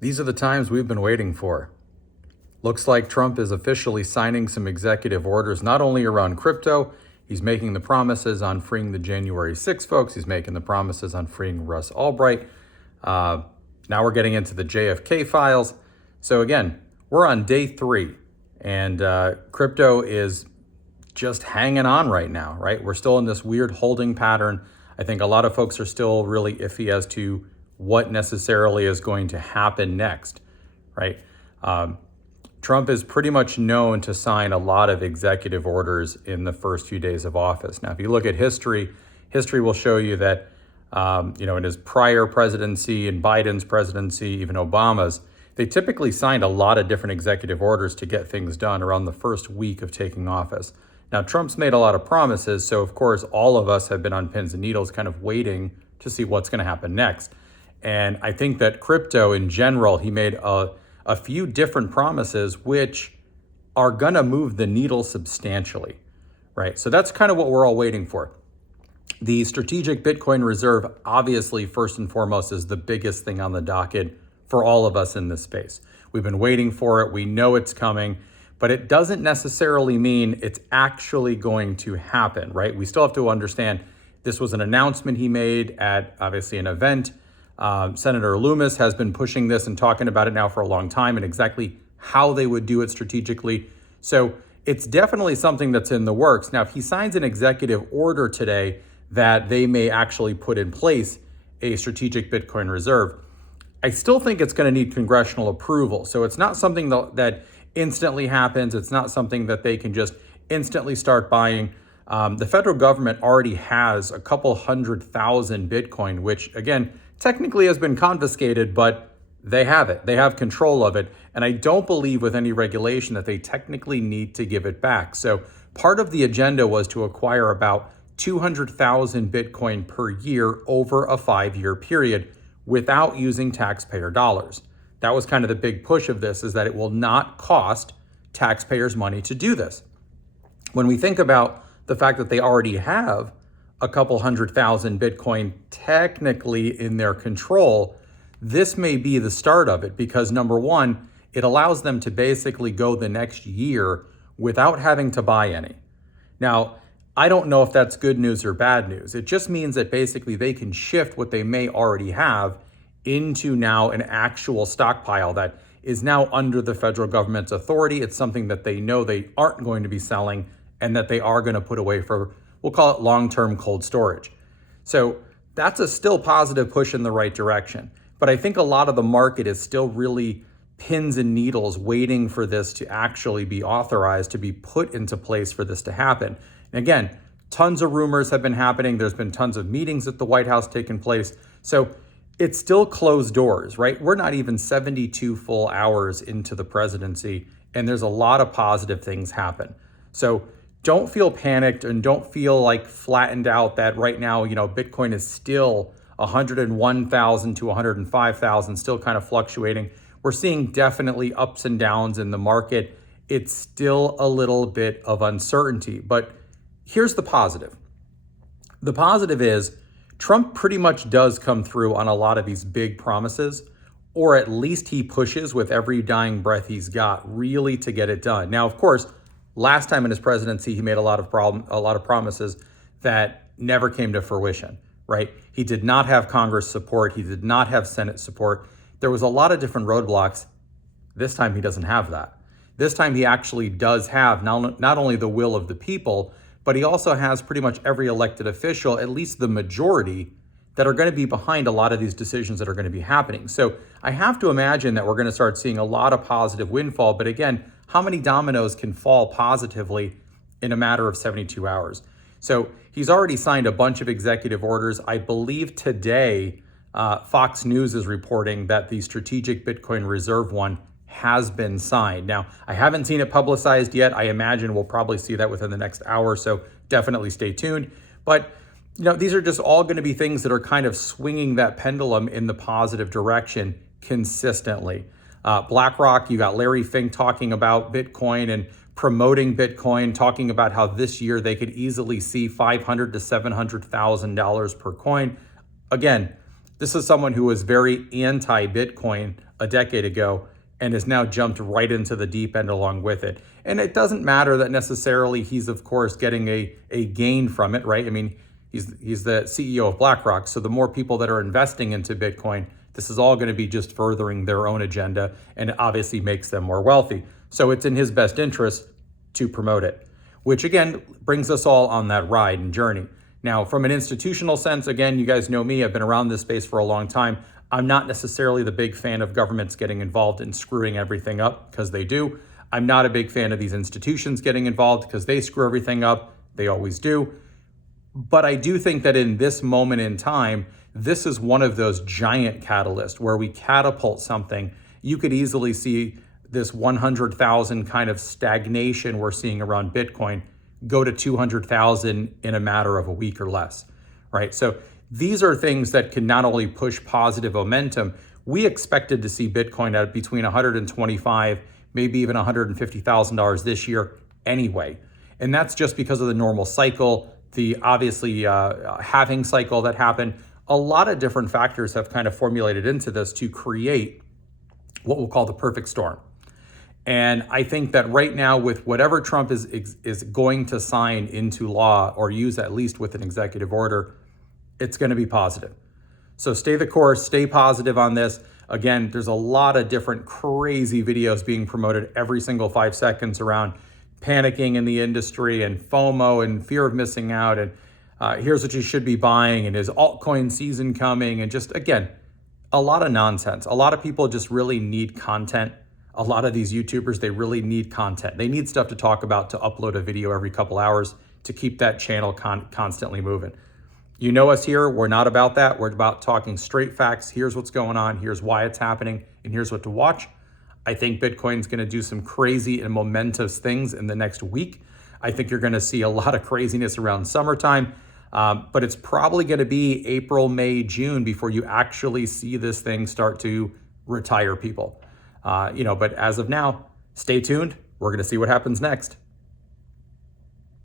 These are the times we've been waiting for. Looks like Trump is officially signing some executive orders, not only around crypto, he's making the promises on freeing the January 6 folks, he's making the promises on freeing Russ Albright. Now we're getting into the JFK files. So again, we're on day 3, and crypto is just hanging on right now, right? We're still in this weird holding pattern. I think a lot of folks are still really iffy as to what necessarily is going to happen next, right? Trump is pretty much known to sign a lot of executive orders in the first few days of office. Now, if you look at history, history will show you that, in his prior presidency, in Biden's presidency, even Obama's, they typically signed a lot of different executive orders to get things done around the first week of taking office. Now, Trump's made a lot of promises, so of course, all of us have been on pins and needles kind of waiting to see what's going to happen next. And I think that crypto in general, he made a few different promises which are going to move the needle substantially, right? So that's kind of what we're all waiting for. The strategic Bitcoin reserve, obviously, first and foremost, is the biggest thing on the docket for all of us in this space. We've been waiting for it. We know it's coming, but it doesn't necessarily mean it's actually going to happen, right? We still have to understand this was an announcement he made at, obviously, an event. Senator Loomis has been pushing this and talking about it now for a long time and exactly how they would do it strategically. So it's definitely something that's in the works. Now, if he signs an executive order today that they may actually put in place a strategic Bitcoin reserve, I still think it's going to need congressional approval. So it's not something that instantly happens. It's not something that they can just instantly start buying. The federal government already has a couple 100,000 Bitcoin, which again, technically has been confiscated, but they have it. They have control of it. And I don't believe with any regulation that they technically need to give it back. So part of the agenda was to acquire about 200,000 Bitcoin per year over a 5-year period without using taxpayer dollars. That was kind of the big push of this, is that it will not cost taxpayers money to do this. When we think about the fact that they already have a couple 100,000 Bitcoin technically in their control, this may be the start of it, because number one, it allows them to basically go the next year without having to buy any. Now, I don't know if that's good news or bad news. It just means that basically they can shift what they may already have into now an actual stockpile that is now under the federal government's authority. It's something that they know they aren't going to be selling and that they are going to put away for, we'll call it long-term cold storage. So that's a still positive push in the right direction. But I think a lot of the market is still really pins and needles waiting for this to actually be authorized, to be put into place for this to happen. And again, tons of rumors have been happening. There's been tons of meetings at the White House taking place. So it's still closed doors, right? We're not even 72 full hours into the presidency, and there's a lot of positive things happen. So don't feel panicked and don't feel like flattened out that right now, Bitcoin is still 101,000 to 105,000, still kind of fluctuating. We're seeing definitely ups and downs in the market. It's still a little bit of uncertainty, but here's the positive. The positive is Trump pretty much does come through on a lot of these big promises, or at least he pushes with every dying breath he's got really to get it done. Now, of course, last time in his presidency, he made a lot of promises that never came to fruition, right? He did not have Congress support. He did not have Senate support. There was a lot of different roadblocks. This time he doesn't have that. This time he actually does have not only the will of the people, but he also has pretty much every elected official, at least the majority, that are going to be behind a lot of these decisions that are going to be happening. So I have to imagine that we're going to start seeing a lot of positive windfall. But again, how many dominoes can fall positively in a matter of 72 hours? So he's already signed a bunch of executive orders. I believe today, Fox News is reporting that the strategic Bitcoin reserve one has been signed. Now, I haven't seen it publicized yet. I imagine we'll probably see that within the next hour, so definitely stay tuned. But these are just all going to be things that are kind of swinging that pendulum in the positive direction consistently. BlackRock, you got Larry Fink talking about Bitcoin and promoting Bitcoin, talking about how this year they could easily see $500,000 to $700,000 per coin. Again, This is someone who was very anti-Bitcoin a decade ago and has now jumped right into the deep end along with it. And it doesn't matter that necessarily he's, of course, getting a gain from it, right? I mean, he's the CEO of BlackRock. So the more people that are investing into Bitcoin, this is all going to be just furthering their own agenda, and it obviously makes them more wealthy. So it's in his best interest to promote it, which again brings us all on that ride and journey. Now, from an institutional sense, again, you guys know me, I've been around this space for a long time. I'm not necessarily the big fan of governments getting involved in screwing everything up, because they do. I'm not a big fan of these institutions getting involved because they screw everything up. They always do. But I do think that in this moment in time, this is one of those giant catalysts where we catapult something. You could easily see this 100,000 kind of stagnation we're seeing around Bitcoin go to 200,000 in a matter of a week or less, right? So these are things that can not only push positive momentum. We expected to see Bitcoin at between 125, maybe even $150,000 this year anyway. And that's just because of the normal cycle, the obviously halving cycle that happened. A lot of different factors have kind of formulated into this to create what we'll call the perfect storm. And I think that right now, with whatever Trump is going to sign into law or use at least with an executive order, it's going to be positive. So stay the course, stay positive on this. Again, there's a lot of different crazy videos being promoted every single 5 seconds around panicking in the industry and FOMO and fear of missing out. And here's what you should be buying. And is altcoin season coming? And just, again, a lot of nonsense. A lot of people just really need content. A lot of these YouTubers, they really need content. They need stuff to talk about, to upload a video every couple hours to keep that channel constantly moving. You know us here, we're not about that. We're about talking straight facts. Here's what's going on, here's why it's happening, and here's what to watch. I think Bitcoin's gonna do some crazy and momentous things in the next week. I think you're gonna see a lot of craziness around summertime, but it's probably gonna be April, May, June before you actually see this thing start to retire people. But as of now, stay tuned. We're gonna see what happens next.